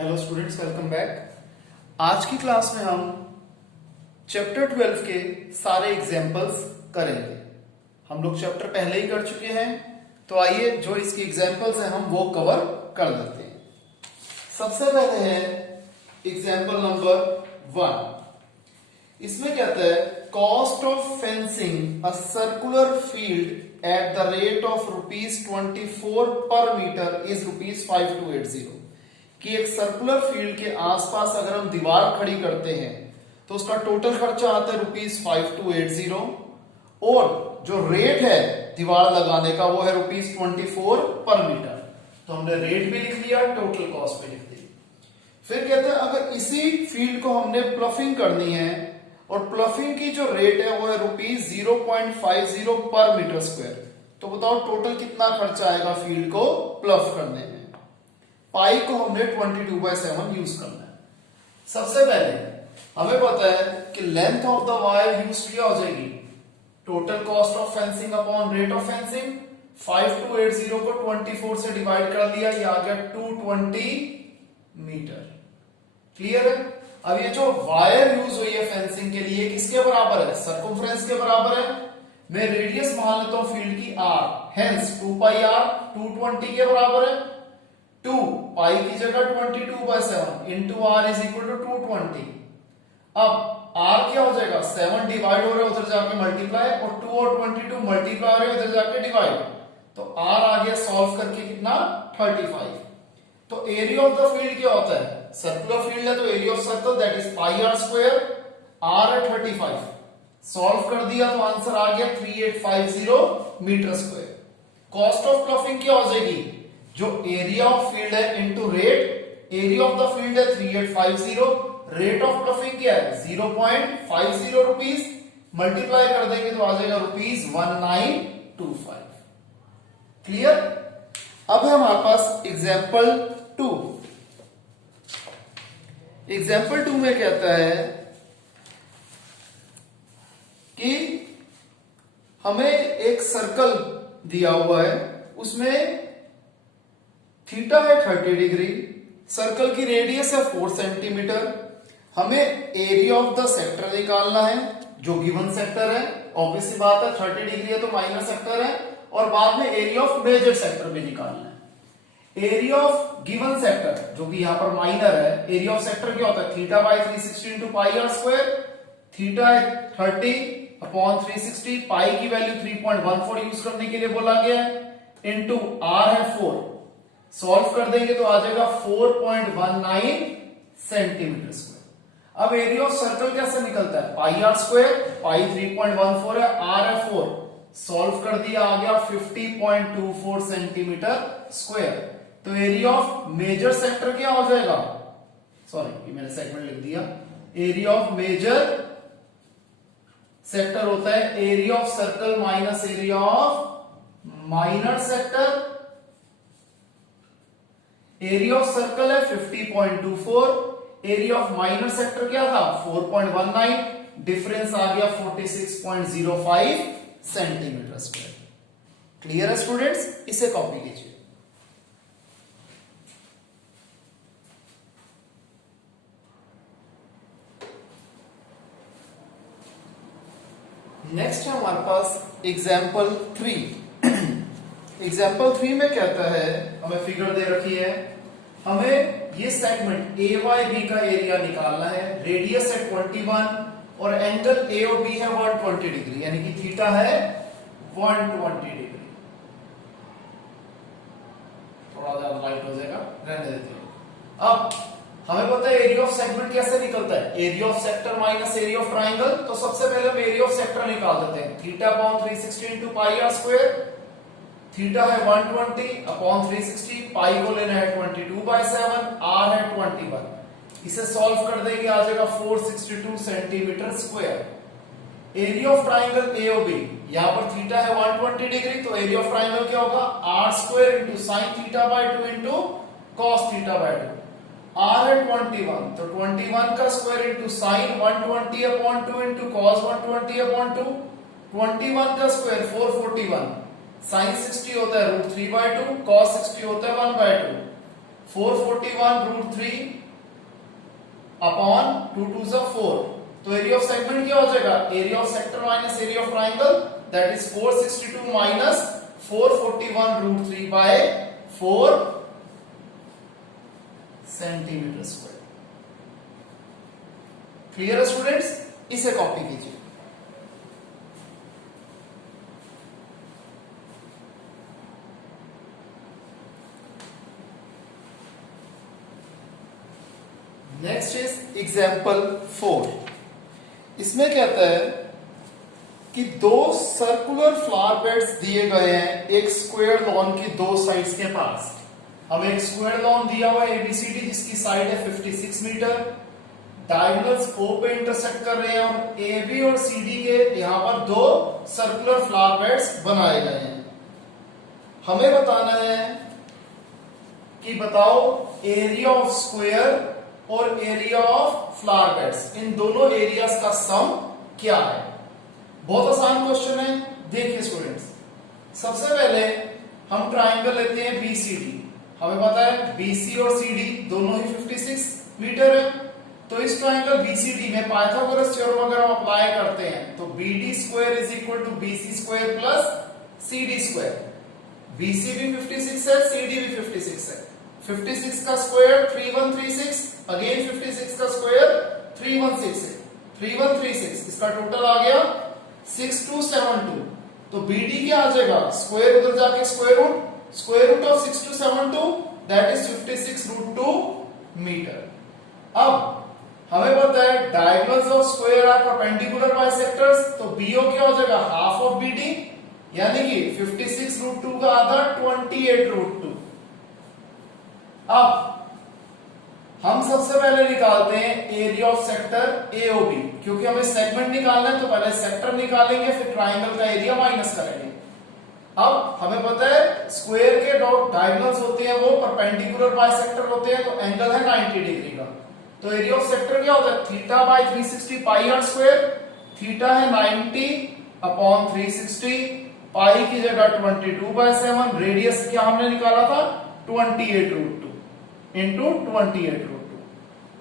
Hello students, welcome back. आज की class में हम चैप्टर 12 के सारे एग्जाम्पल्स करेंगे। हम लोग चैप्टर पहले ही कर चुके हैं, तो आइए जो इसकी एग्जाम्पल्स हैं हम वो कवर कर लेते हैं। सबसे पहले है एग्जाम्पल नंबर 1। इसमें कहता है cost of fencing a circular field at the rate of ₹24 पर मीटर इज ₹5280। कि एक सर्कुलर फील्ड के आसपास अगर हम दीवार खड़ी करते हैं तो उसका टोटल खर्चा आता है ₹5280 और जो रेट है दीवार लगाने का वो है ₹24 पर मीटर। तो हमने रेट भी लिख लिया, टोटल कॉस्ट भी लिख दी। फिर कहते हैं अगर इसी फील्ड को हमने प्लफिंग करनी है और प्लफिंग की जो रेट है वो है ₹0.50 पर मीटर स्क्वायर, तो बताओ टोटल कितना खर्चा आएगा फील्ड को प्लफ करने में। पाई को हमने 22/7 यूज करना है। सबसे पहले हमें पता है कि length of the wire use क्या हो जाएगी, total cost of fencing upon rate of fencing. 5280 को 24 से डिवाइड कर दिया, ये आ गया 220 मीटर। क्लियर है। अब ये जो वायर यूज हुई है फेंसिंग के लिए किसके बराबर है, सर्कमफ्रेंस के बराबर है। मैं रेडियस मान लेता हूं फील्ड की r, हेंस 2πr 220 के बराबर है। 2 पाई की जगह 22/7 into r is equal to 220। अब r क्या हो जाएगा, 7 डिवाइड हो रहा है उधर जाके मल्टीप्लाई, और 2 और 22 मल्टीप्लाई हो रहे हैं उधर जाके डिवाइड, तो r आ गया सॉल्व करके कितना 35। तो एरिया ऑफ द फील्ड क्या होता है, सर्कुलर फील्ड है तो area of circle that is πr square, r है 35। सॉल्व कर दिया तो आंसर आ गया 3850 metre square. Cost of ploughing क्या हो जाएगी, जो एरिया ऑफ फील्ड है into rate, area of the field है 3850, रेट ऑफ प्लफिंग क्या है 0.50 रुपीज, मल्टीप्लाई कर देंगे तो आ जाएगा ₹1925। क्लियर। अब है हमारे पास एग्जाम्पल 2। एग्जाम्पल 2 में कहता है कि हमें एक सर्कल दिया हुआ है, उसमें थीटा है 30 डिग्री, सर्कल की रेडियस है 4 सेंटीमीटर। हमें एरिया ऑफ द सेक्टर निकालना है जो गिवन सेक्टर है, ऑब्वियस सी बात है 30 डिग्री है तो माइनस सेक्टर है, और बाद में एरिया ऑफ मेजर सेक्टर भी निकालना है। एरिया ऑफ गिवन सेक्टर जो कि यहां पर माइनर है, एरिया ऑफ सेक्टर क्या होता है θ/360 इंटू πr स्क्वायर। थीटा है 30 अपॉन 360, पाई की वैल्यू 3.14 यूज करने के लिए बोला गया है, इंटू r है 4। सॉल्व कर देंगे तो आ जाएगा 4.19 सेंटीमीटर स्क्वायर। अब एरिया ऑफ सर्कल कैसे निकलता है, पाई आर स्क्वायर, पाई 3.14 है, आर है 4। सॉल्व कर दिया आ गया 50.24 सेंटीमीटर स्क्वायर। तो एरिया ऑफ मेजर सेक्टर क्या हो जाएगा, सॉरी ये मैंने सेगमेंट लिख दिया, एरिया ऑफ मेजर सेक्टर होता है area of circle minus area of minor sector. Area of circle है 50.24, एरिया ऑफ माइनर सेक्टर क्या था 4.19, डिफरेंस आ गया 46.05 सेंटीमीटर स्क्वायर। क्लियर है स्टूडेंट्स, इसे कॉपी कीजिए। नेक्स्ट है हमारे पास एग्जाम्पल 3। एग्जाम्पल 3 में कहता है, हमें फिगर दे रखी है, हमें ये सेगमेंट AYB का एरिया निकालना है, रेडियस है 21 और एंगल AOB है 120 डिग्री, यानी कि थीटा है 120 डिग्री। थोड़ा ज्यादा लाइट हो जाएगा, रहने देते हैं। अब हमें पता है एरिया ऑफ सेगमेंट कैसे निकलता है, area of sector minus area of triangle. तो सबसे पहले हम एरिया ऑफ सेक्टर निकाल देते हैं, theta upon 360 into πr square. Theta है 120 अपॉन 360, पाई को लेना है 22/7, आर है 21। इसे सॉल्व कर देंगे आ जाएगा 462 centimetre square. Area of triangle AOB, यहां पर थीटा है 120 डिग्री, तो एरिया ऑफ ट्राइंगल क्या होगा r square into sine θ/2 into cos θ/2। r है 21, तो 21 का square into sine 120 upon 2 into cos 120 upon 2। 21 का स्क्वायर 441, साइन 60 होता है √3/2, कॉस 60 होता है 1/2। 441√3 अपॉन 2 2 जा 4। तो एरिया ऑफ सेगमेंट क्या हो जाएगा, area of sector minus area of triangle, that is 462 minus 441√3 by 4 centimetre square. Clear है स्टूडेंट्स, इसे कॉपी कीजिए। Next is example 4। इसमें कहता है कि दो सर्कुलर फ्लावर बेड्स दिए गए हैं एक स्क्वायर लॉन की दो साइड्स के पास। हमें एक स्क्वायर लॉन दिया हुआ है एबीसीडी जिसकी साइड है 56 मीटर, डायगोनल्स ओ पे इंटरसेक्ट कर रहे हैं और ए बी और सी डी के यहां पर दो सर्कुलर फ्लावर बेड्स बनाए गए हैं। हमें बताना है कि बताओ एरिया ऑफ स्क्वायर और एरिया ऑफ फ्लावर बेड्स, इन दोनों एरियाज का सम क्या है। बहुत आसान क्वेश्चन है, देखिए स्टूडेंट्स। सबसे पहले हम ट्राइंगल लेते हैं बीसीडी। हमें पता है बीसी और सीडी दोनों ही 56 मीटर है, तो इस ट्राइंगल बीसीडी में पाइथागोरस थ्योरम अगर हम अप्लाई करते हैं तो BD square is equal to BC square plus CD square. BC भी 56 है, सीडी भी 56 है। 56 का स्क्वायर 3136, अगेन 56 का स्क्वायर 316 है, 3136, इसका टोटल आ गया 6272। तो बीडी क्या आ जाएगा, स्क्वायर उधर जाके square root of 6272 that is 56√2 metre. अब हमें पता है diagonals of square are perpendicular bisectors, तो बीओ क्या हो जाएगा, हाफ ऑफ बीडी, यानी कि 56√2 का आधा 28√2। अब हम सबसे पहले निकालते हैं एरिया ऑफ सेक्टर एओबी, क्योंकि हमें सेगमेंट निकालना है तो पहले सेक्टर निकालेंगे फिर ट्राइंगल का एरिया माइनस करेंगे। अब हमें पता है स्क्वायर के डायगोनल्स होते हैं वो परपेंडिकुलर बाइसेक्टर होते हैं, तो एंगल है 90 डिग्री का। तो एरिया ऑफ सेक्टर क्या होता है, theta by 360 pi r square. Theta है 90 अपॉन 360, पाई की जगह 22/7, रेडियस क्या हमने निकाला था 28√2 इंटू 28√2।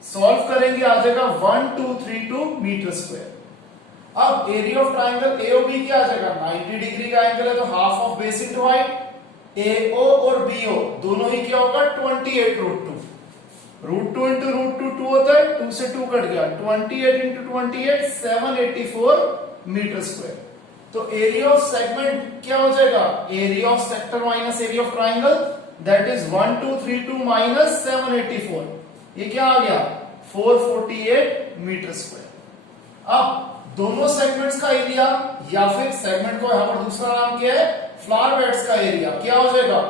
सॉल्व करेंगे आ जाएगा 1232 मीटर स्क्वायर। अब एरिया ऑफ ट्राइंगल एओबी क्या आ जाएगा, 90 डिग्री का एंगल है तो half of base into height. AO और बीओ दोनों ही क्या होगा 28√2। √2 इंटू √2 2 होता है, 2 से 2 कट गया, 28 इंटू 28 784 मीटर स्क्वायर। तो एरिया ऑफ सेगमेंट क्या हो जाएगा, area of sector minus area of triangle, that is 1232 minus 784, ये क्या आ गया 448 मीटर स्क्वायर। अब दोनों सेगमेंट्स का एरिया या फिर सेगमेंट को यहां पर दूसरा नाम क्या है फ्लावर बेड्स का एरिया क्या हो जाएगा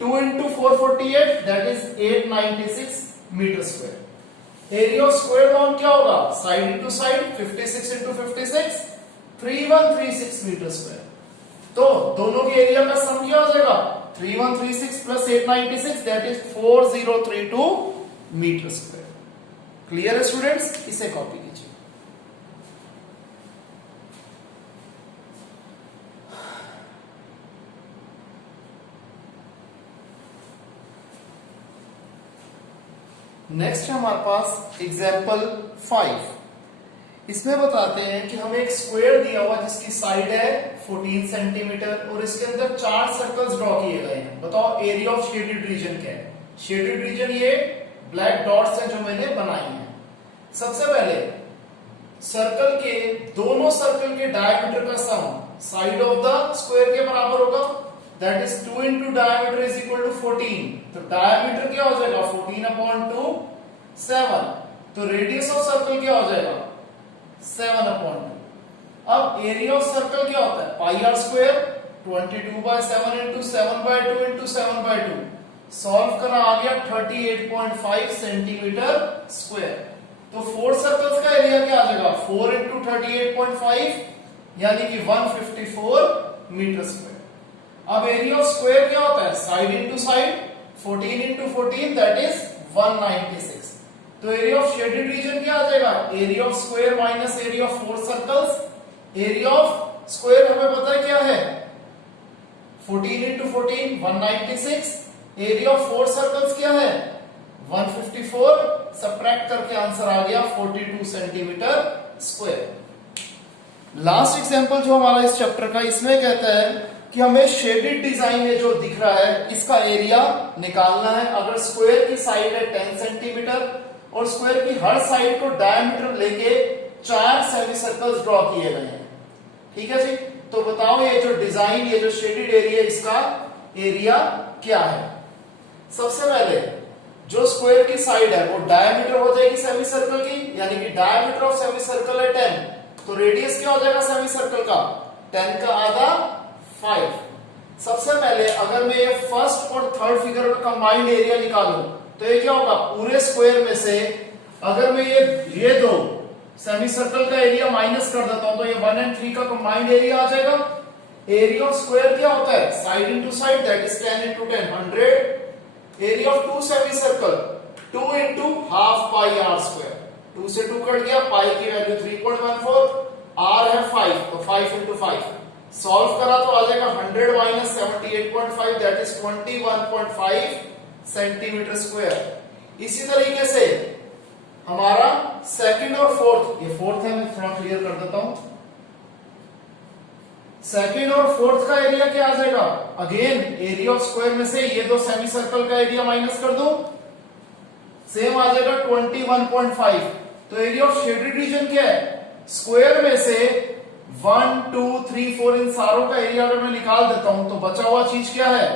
2 into 448 that is 896 metre square. Area of square lawn क्या होगा, side into side 56 into 56 3136 metre square. तो दोनों के एरिया का सम क्या हो जाएगा 3136 plus 896 that is 4032 metre square. Clear है स्टूडेंट्स, इसे कॉपी कीजिए। नेक्स्ट है हमारे पास एग्जाम्पल 5। इसमें बताते हैं कि हमें एक स्क्वायर दिया हुआ जिसकी साइड है 14 सेंटीमीटर और इसके अंदर 4 सर्कल्स ड्रॉ किए गए हैं। बताओ एरिया ऑफ शेडेड रीजन क्या है। शेडेड रीजन ये ब्लैक डॉट्स हैं जो मैंने बनाई हैं। सबसे पहले सर्कल के दोनों सर्कल के डायमीटर का sum side of the square के बराबर होगा, that is 2 into diameter is equal to 14। तो डायमीटर क्या हो जाएगा 14/2 7। तो रेडियस ऑफ सर्कल क्या हो जाएगा 7/2। अब एरिया ऑफ सर्कल क्या होता है pi r square 22/7 into 7/2 into 7/2। Solve करना आ गया 38.5 सेंटीमीटर स्क्वायर। तो 4 सर्कल्स का एरिया क्या आ जाएगा 4 इंटू 38.5 यानी कि 154 मीटर स्क्वायर। अब एरिया ऑफ स्क्वायर क्या होता है side into side 14 into 14 that is 196। तो एरिया ऑफ शेडेड रीजन क्या आ जाएगा area of square minus area of 4 circles. Area of square हमें पता है क्या है 14 इंटू 14 196। एरिया ऑफ 4 सर्कल्स क्या है 154, सब्ट्रैक्ट करके आंसर आ गया 42 सेंटीमीटर स्क्वायर। लास्ट एग्जांपल जो हमारा इस चैप्टर का, इसमें कहता है कि हमें शेडेड डिजाइन में जो दिख रहा है इसका एरिया निकालना है। अगर स्क्वायर की साइड है 10 सेंटीमीटर और स्क्वायर की हर साइड को डायमीटर लेके 4 सेमी सर्कल्स ड्रॉ किए गए हैं, ठीक है जी। तो बताओ ये जो डिजाइन, ये जो शेडेड एरिया, इसका एरिया क्या है। सबसे पहले जो स्क्वायर की साइड है वो डायमीटर हो जाएगी सेमी सर्कल की, यानी कि डायमीटर ऑफ सेमी सर्कल है 10, तो रेडियस क्या हो जाएगा सेमी सर्कल का, 10 का आधा 5। सबसे पहले अगर मैं ये फर्स्ट और थर्ड फिगर का कंबाइंड एरिया निकालूं तो ये क्या होगा, पूरे स्क्वायर में से अगर मैं ये दो सेमी सर्कल का एरिया माइनस कर देता हूं तो ये 1 और 3 का कंबाइंड एरिया आ जाएगा। एरिया ऑफ स्क्वायर क्या होता है, side into side, that is 10 into 10 100। Area of 2 semi circle 2 into half pi r square, 2 से 2 कट गया, पाई की वैल्यू 3.14, आर है 5 तो 5 इंटू 5, सॉल्व करा तो आ जाएगा 100 minus 78.5, that is 21.5 centimetre square. इसी तरीके से हमारा सेकंड और फोर्थ, ये फोर्थ है, मैं थोड़ा क्लियर कर देता हूं। सेकंड और फोर्थ का एरिया क्या आ जाएगा, अगेन एरिया ऑफ स्क्वायर में से ये दो सेमी सर्कल का एरिया माइनस कर दो, सेम आ जाएगा 21.5। तो एरिया ऑफ शेडेड रीजन क्या है, स्क्वायर में से 1 2 3 4 इन सारों का एरिया अगर मैं निकाल देता हूं तो बचा हुआ चीज क्या है,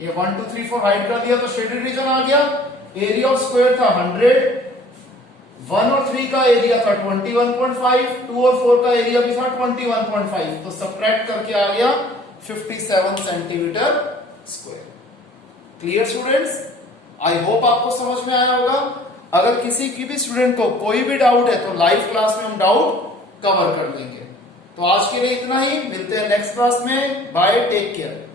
ये 1 2 3 4 हाइड कर दिया तो शेडेड रीजन आ गया। एरिया ऑफ स्क्वायर था 100, 1 और 3 का एरिया था 21.5, 2 और 4 का एरिया भी था 21.5, तो सब्ट्रैक्ट करके आ गया 57 centimetre square. Clear students, I hope आपको समझ में आया होगा। अगर किसी की भी स्टूडेंट को कोई भी डाउट है तो लाइव क्लास में हम डाउट कवर कर लेंगे। तो आज के लिए इतना ही, मिलते हैं नेक्स्ट क्लास में, बाय, टेक केयर।